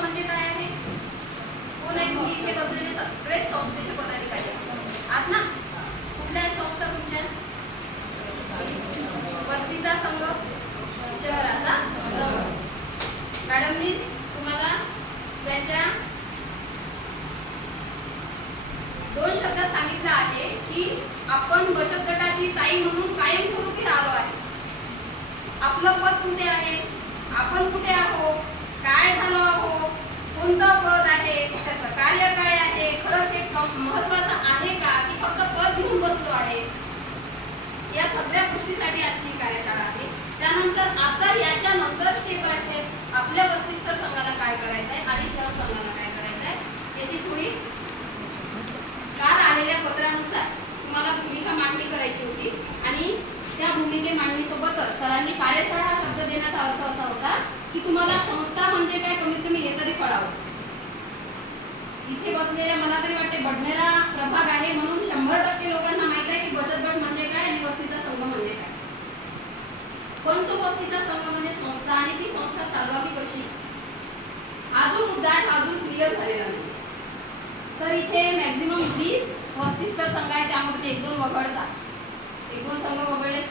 म्हणजे काय आहे? कोण आहे तुम्ही इथे बसलेले सगळे संस्थेचे पदाधिकारी आहात ना? कुठल्या संस्था तुमच्या? वस्तीचा संघ, शहराचा संघ. मॅडमनी तुम्हाला त्यांच्या 2 शब्दात सांगितलं आहे की आपण बचत गटाची ताई म्हणून कायमस्वरूपी राहिलो आहे. आपलं पद कुठे आहे, आपण कुठे आहोत, काय झालो आहोत, कोणतं पद आहे, त्याचं कार्य काय आहे, खरंच हे महत्वाचं आहे का की फक्त पद घेऊन बसलो आहे, या सगळ्या गोष्टीसाठी आजची कार्यशाळा आहे. त्यानंतर आता याच्यानंतर स्टेप आहे आपल्या वस्तीस्तर संघाला काय करायचं आहे आणि शहर संघाला काय करायचं आहे याची थोडी काल आलेल्या पत्रानुसार तुम्हाला भूमिका मांडणी करायची होती आणि त्या भूमिके मांडणीसोबतच सरांनी कार्यशाळा हा शब्द देण्याचा अर्थ असा होता की तुम्हाला संस्था म्हणजे काय कमीत कमी हे तरी कळावं. इथे बसलेल्या मला तरी वाटते बडनेरा प्रभाग आहे म्हणून 100% लोकांना माहित आहे की बचत गट म्हणजे काय आणि वस्तीचा संघ म्हणजे काय. पण तो वस्तीचा संघ म्हणजे संस्था आणि ती संस्था चालवावी कशी हा जो मुद्दा आहे हा अजून क्लिअर झालेला नाही. तर इथे मॅक्झिमम 20 वस्तीस्तर संघ आहे, त्यामधून 1-2 वगळतात, 1-2 संघ वगळले